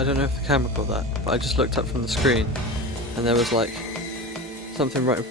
I don't know if the camera caught that, but I just looked up from the screen and there was like something right.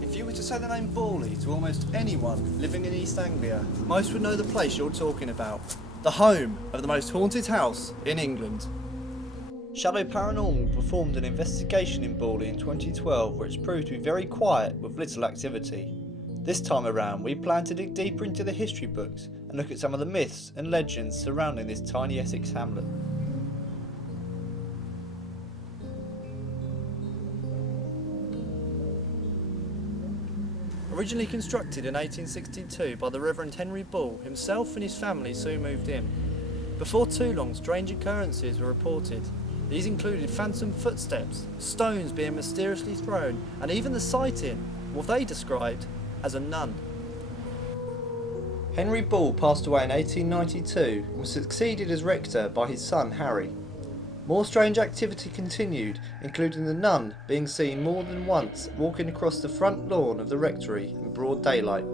If you were to say the name Borley to almost anyone living in East Anglia, most would know the place you're talking about. The home of the most haunted house in England. Shadow Paranormal performed an investigation in Borley in 2012 which proved to be very quiet with little activity. This time around we plan to dig deeper into the history books and look at some of the myths and legends surrounding this tiny Essex hamlet. Originally constructed in 1862 by the Reverend Henry Bull, himself and his family soon moved in. Before too long, strange occurrences were reported. These included phantom footsteps, stones being mysteriously thrown, and even the sighting, what they described as a nun. Henry Bull passed away in 1892 and was succeeded as rector by his son Harry. More strange activity continued, including the nun being seen more than once walking across the front lawn of the rectory in broad daylight.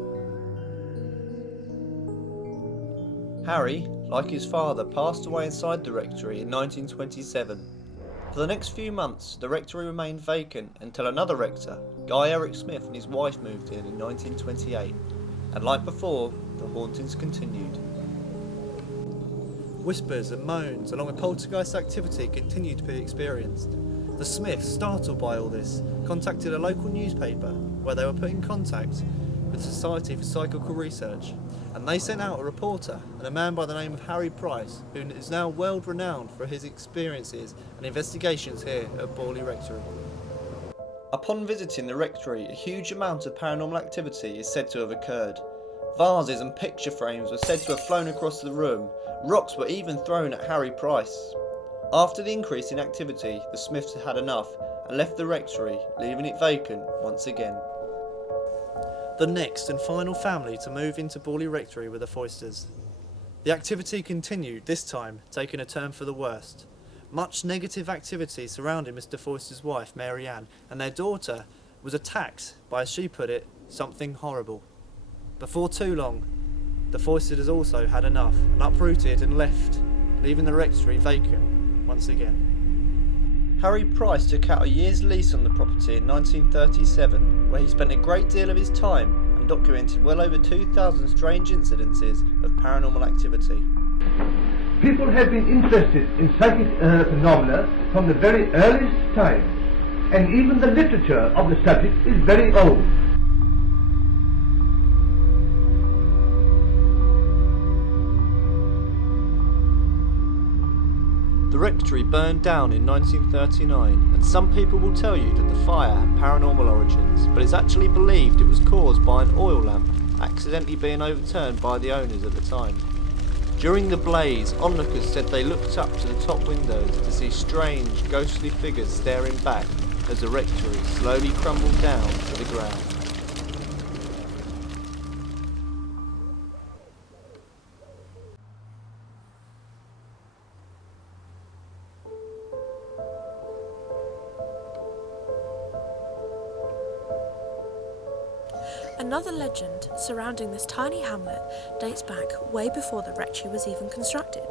Harry, like his father, passed away inside the rectory in 1927. For the next few months, the rectory remained vacant until another rector, Guy Eric Smith, and his wife moved in 1928. And like before, the hauntings continued. Whispers and moans along with poltergeist activity continued to be experienced. The Smiths, startled by all this, contacted a local newspaper where they were put in contact with the Society for Psychical Research, and they sent out a reporter and a man by the name of Harry Price, who is now world renowned for his experiences and investigations here at Borley Rectory. Upon visiting the rectory, a huge amount of paranormal activity is said to have occurred. Vases and picture frames were said to have flown across the room. Rocks were even thrown at Harry Price. After the increase in activity, the Smiths had enough and left the rectory, leaving it vacant once again. The next and final family to move into Borley Rectory were the Foysters. The activity continued, this time taking a turn for the worst. Much negative activity surrounding Mr. Foyster's wife, Mary Ann, and their daughter was attacked by, as she put it, something horrible. Before too long, the Foysters also had enough and uprooted and left, leaving the rectory vacant once again. Harry Price took out a year's lease on the property in 1937, where he spent a great deal of his time and documented well over 2,000 strange incidences of paranormal activity. People have been interested in psychic phenomena from the very earliest times, and even the literature of the subject is very old. The rectory burned down in 1939, and some people will tell you that the fire had paranormal origins, but it's actually believed it was caused by an oil lamp accidentally being overturned by the owners at the time. During the blaze, onlookers said they looked up to the top windows to see strange, ghostly figures staring back as the rectory slowly crumbled down to the ground. Another legend surrounding this tiny hamlet dates back way before the rectory was even constructed.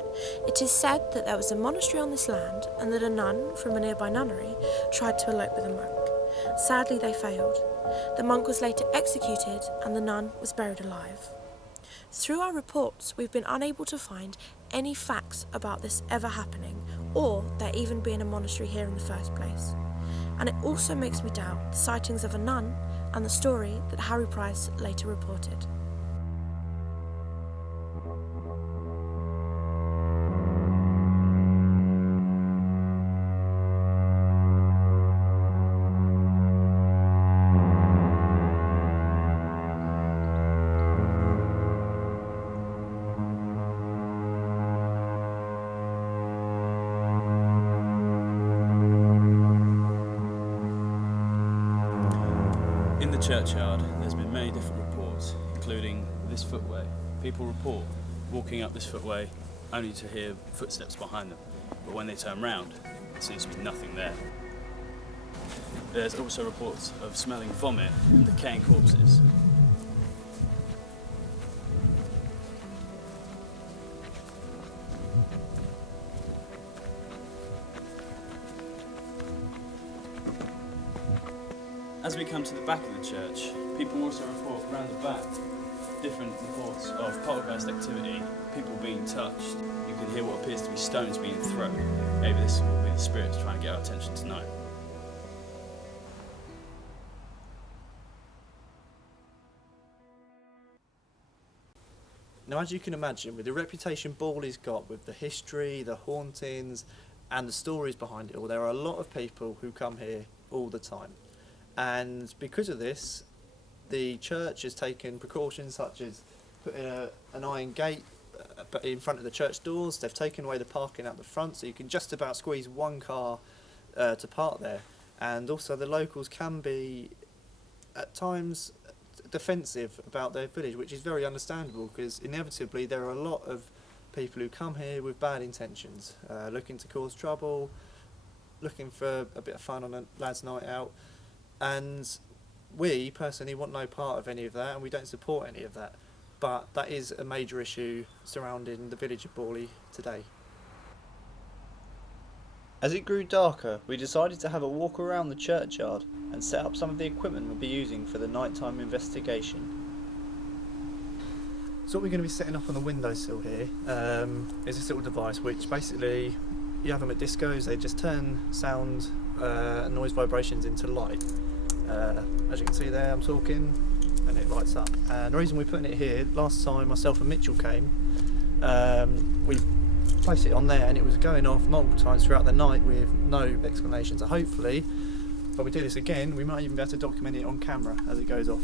It is said that there was a monastery on this land and that a nun from a nearby nunnery tried to elope with a monk. Sadly, they failed. The monk was later executed and the nun was buried alive. Through our reports, we've been unable to find any facts about this ever happening or there even being a monastery here in the first place. And it also makes me doubt the sightings of a nun and the story that Harry Price later reported. In the churchyard, there's been many different reports, including this footway. People report walking up this footway only to hear footsteps behind them, but when they turn round, there seems to be nothing there. There's also reports of smelling vomit and decaying corpses. As we come to the back of the church, people also report around the back different reports of poltergeist activity, people being touched. You can hear what appears to be stones being thrown. Maybe this will be the spirits trying to get our attention tonight. Now, as you can imagine, with the reputation Borley's got, with the history, the hauntings, and the stories behind it all, there are a lot of people who come here all the time. And because of this, the church has taken precautions such as putting an iron gate in front of the church doors. They've taken away the parking out the front, so you can just about squeeze one car to park there. And also the locals can be, at times, defensive about their village, which is very understandable, because inevitably there are a lot of people who come here with bad intentions, looking to cause trouble, looking for a bit of fun on a lad's night out. And we personally want no part of any of that, and we don't support any of that. But that is a major issue surrounding the village of Borley today. As it grew darker, we decided to have a walk around the churchyard and set up some of the equipment we'll be using for the nighttime investigation. So what we're going to be setting up on the windowsill here is this little device which basically, you have them at discos, they just turn sound and noise vibrations into light. As you can see there, I'm talking and it lights up. And the reason we're putting it here, last time myself and Mitchell came, we placed it on there and it was going off multiple times throughout the night with no explanation. So hopefully, if we do this again, we might even be able to document it on camera as it goes off.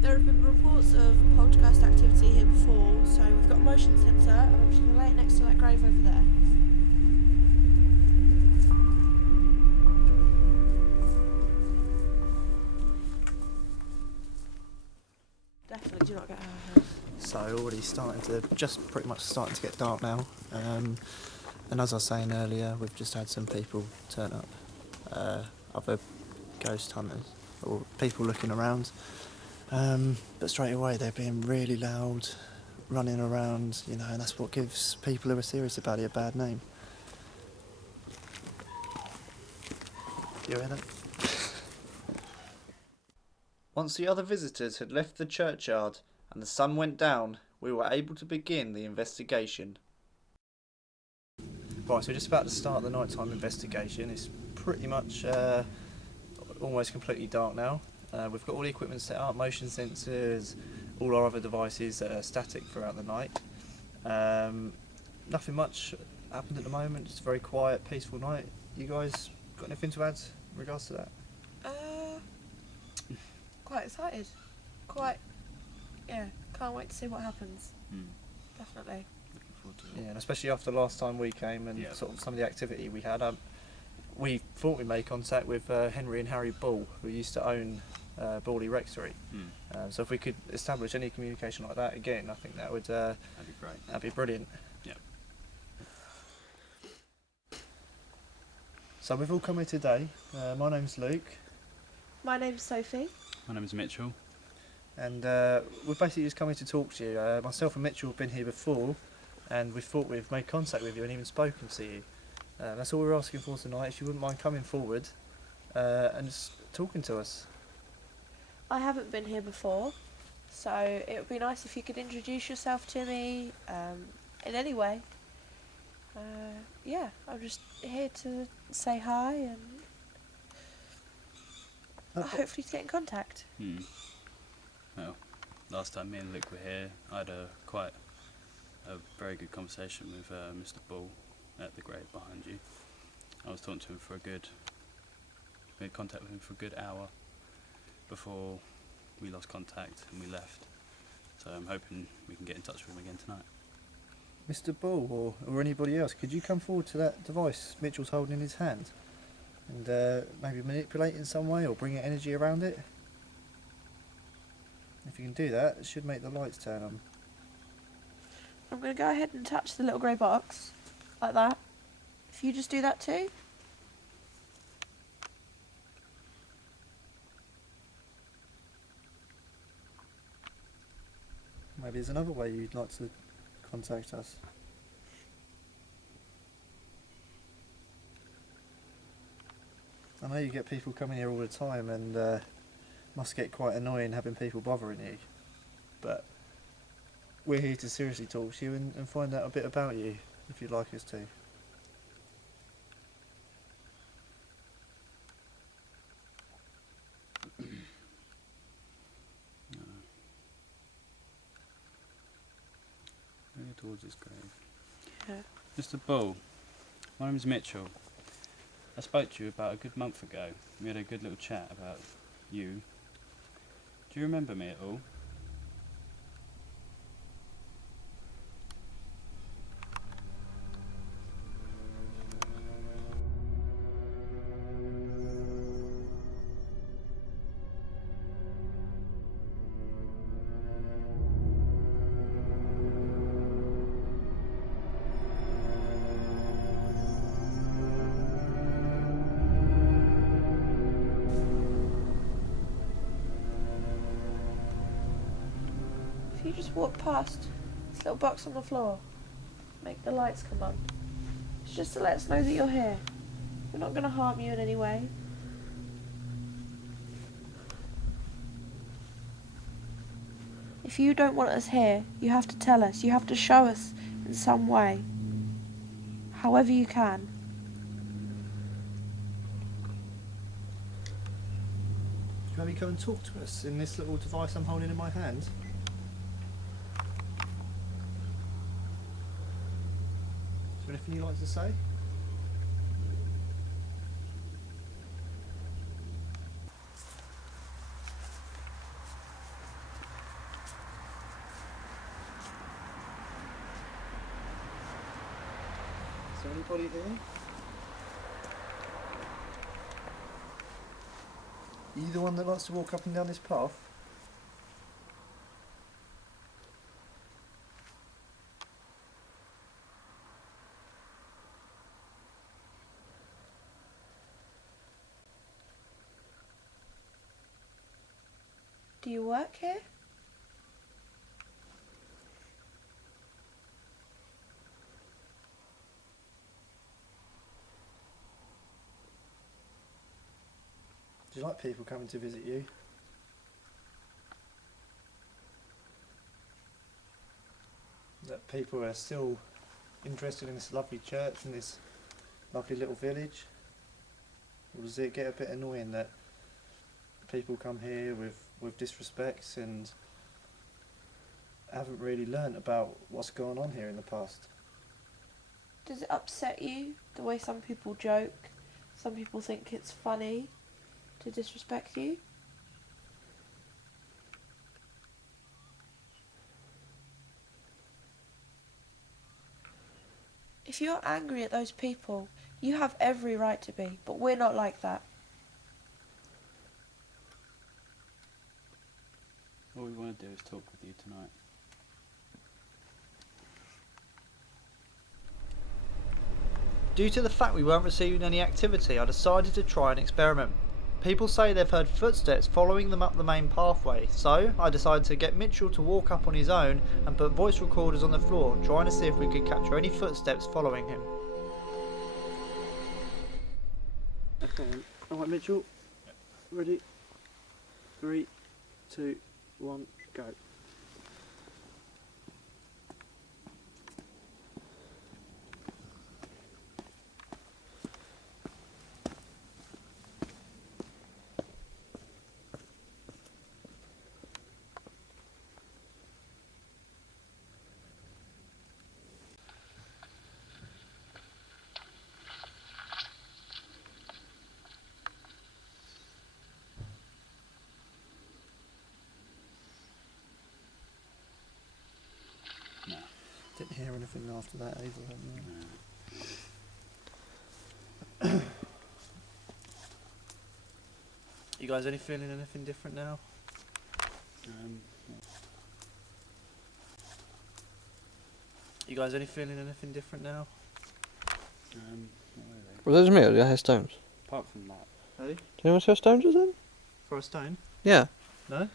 There have been reports of poltergeist activity here before, so we've got a motion sensor and I'm just going to lay it next to that grave over there. Definitely do not get out of here. So already pretty much starting to get dark now. And as I was saying earlier, we've just had some people turn up, other ghost hunters or people looking around. But straight away they're being really loud, running around, and that's what gives people who are serious about it a bad name. You hear that? Once the other visitors had left the churchyard and the sun went down, we were able to begin the investigation. Right, so we're just about to start the nighttime investigation. It's pretty much almost completely dark now. We've got all the equipment set up, motion sensors, all our other devices that are static throughout the night. Nothing much happened at the moment, just a very quiet, peaceful night. You guys got anything to add in regards to that? Quite excited. Can't wait to see what happens. Definitely. Looking forward to it. Yeah, and especially after the last time we came and sort of some of the activity we had. We thought we made contact with Henry and Harry Bull, who used to own Borley Rectory. So if we could establish any communication like that again, I think that would That'd be great. that'd be brilliant. Yeah. So we've all come here today. My name's Luke, My name's Sophie. My name is Mitchell. and we've basically just come here to talk to you. Myself and Mitchell have been here before, and we thought we've made contact with you and even spoken to you. That's all we're asking for tonight. If you wouldn't mind coming forward and just talking to us. I haven't been here before, so it would be nice if you could introduce yourself to me in any way. Yeah, I'm just here to say hi and hopefully to get in contact. Well, last time me and Luke were here, I had a very good conversation with Mr. Bull at the grave behind you. I was talking to him we had contact with him for a good hour before we lost contact and we left. So I'm hoping we can get in touch with him again tonight. Mr. Bull or anybody else, could you come forward to that device Mitchell's holding in his hand and maybe manipulate it in some way or bring energy around it? If you can do that, it should make the lights turn on. I'm going to go ahead and touch the little grey box, like that. If you just do that too. Maybe there's another way you'd like to contact us. I know you get people coming here all the time and must get quite annoying having people bothering you, but we're here to seriously talk to you and find out a bit about you, if you'd like us to. Towards his grave. Yeah. Mr. Bull, my name is Mitchell. I spoke to you about a good month ago. We had a good little chat about you. Do you remember me at all? If you just walk past this little box on the floor, make the lights come on. It's just to let us know that you're here. We're not going to harm you in any way. If you don't want us here, you have to tell us. You have to show us in some way. However you can. Can you come and talk to us in this little device I'm holding in my hand? Is there anything you'd like to say? Is there anybody here? Are you the one that likes to walk up and down this path? Do you work here? Do you like people coming to visit you? That people are still interested in this lovely church and this lovely little village? Or does it get a bit annoying that people come here with disrespect and haven't really learnt about what's gone on here in the past? Does it upset you the way some people joke? Some people think it's funny to disrespect you? If you're angry at those people, you have every right to be, but we're not like that. All we want to do is talk with you tonight. Due to the fact we weren't receiving any activity, I decided to try an experiment. People say they've heard footsteps following them up the main pathway, so I decided to get Mitchell to walk up on his own and put voice recorders on the floor, trying to see if we could capture any footsteps following him. Okay, alright Mitchell, ready? 3, 2, 1, go. No. Didn't hear anything after that either. No. You guys any feeling anything different now? You guys any feeling anything different now? Not really. Were those me or did I hear stones? Apart from that. Ready? Did anyone hear stones just then? For a stone? Yeah. No?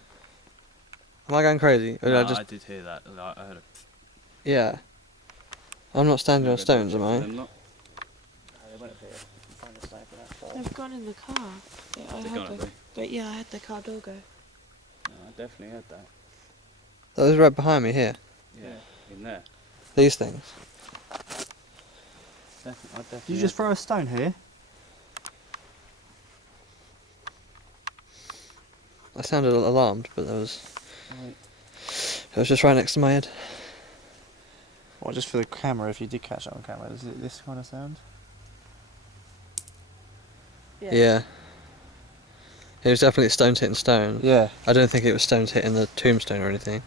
Am I going crazy? Or did No, I just... I did hear that. I heard it. Yeah. I'm not standing on stones, am I? Them lot. They won't appear. Find a stone for that. They've gone in the car. Yeah, I They've heard gone, have they? but yeah, I had the car door go. No, I definitely heard that. That was right behind me here. Yeah, in there. These things. I definitely Did you just throw a stone here? I sounded alarmed, but there was... Right. It was just right next to my head. Well, just for the camera, if you did catch it on camera, is it this kind of sound? Yeah. It was definitely stones hitting stone. Yeah. I don't think it was stones hitting the tombstone or anything.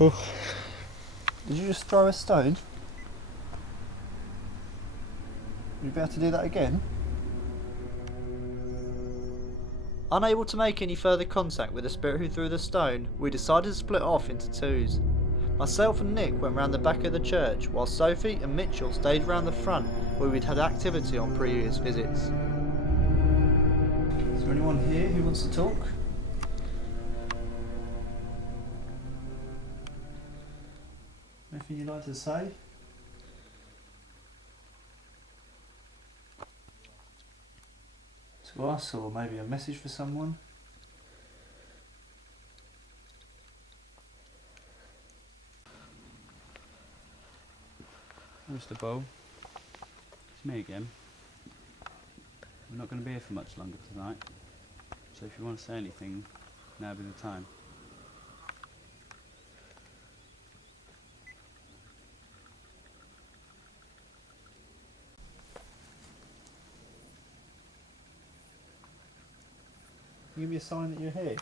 Did you just throw a stone? Would you be able to do that again? Unable to make any further contact with the spirit who threw the stone, we decided to split off into twos. Myself and Nick went round the back of the church, while Sophie and Mitchell stayed round the front where we'd had activity on previous visits. Is there anyone here who wants to talk? Anything you'd like to say? To us, or maybe a message for someone? Mr. Bowl, it's me again. We're not going to be here for much longer tonight, so if you want to say anything, now would be the time. Give me a sign that you're here.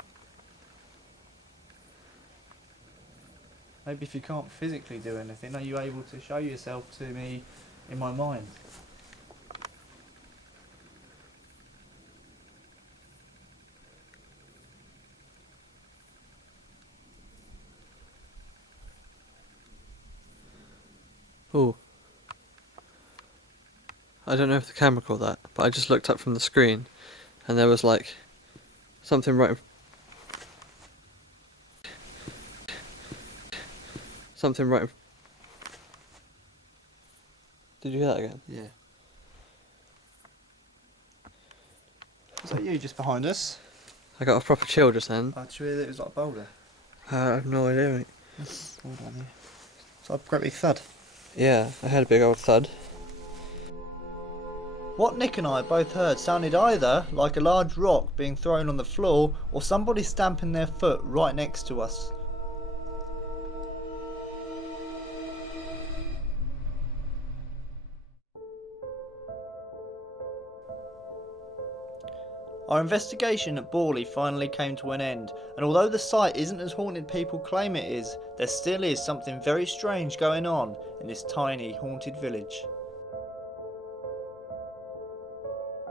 Maybe if you can't physically do anything, are you able to show yourself to me in my mind? Ooh. I don't know if the camera caught that, but I just looked up from the screen and there was like something right Did you hear that again? Yeah. Was that you just behind us? I got a proper chill just then. I swear that it was like a boulder. I have no idea, mate. Boulder on here. It's like a great big thud. Yeah, I heard a big old thud. What Nick and I both heard sounded either like a large rock being thrown on the floor or somebody stamping their foot right next to us. Our investigation at Borley finally came to an end, and although the site isn't as haunted people claim it is, there still is something very strange going on in this tiny haunted village.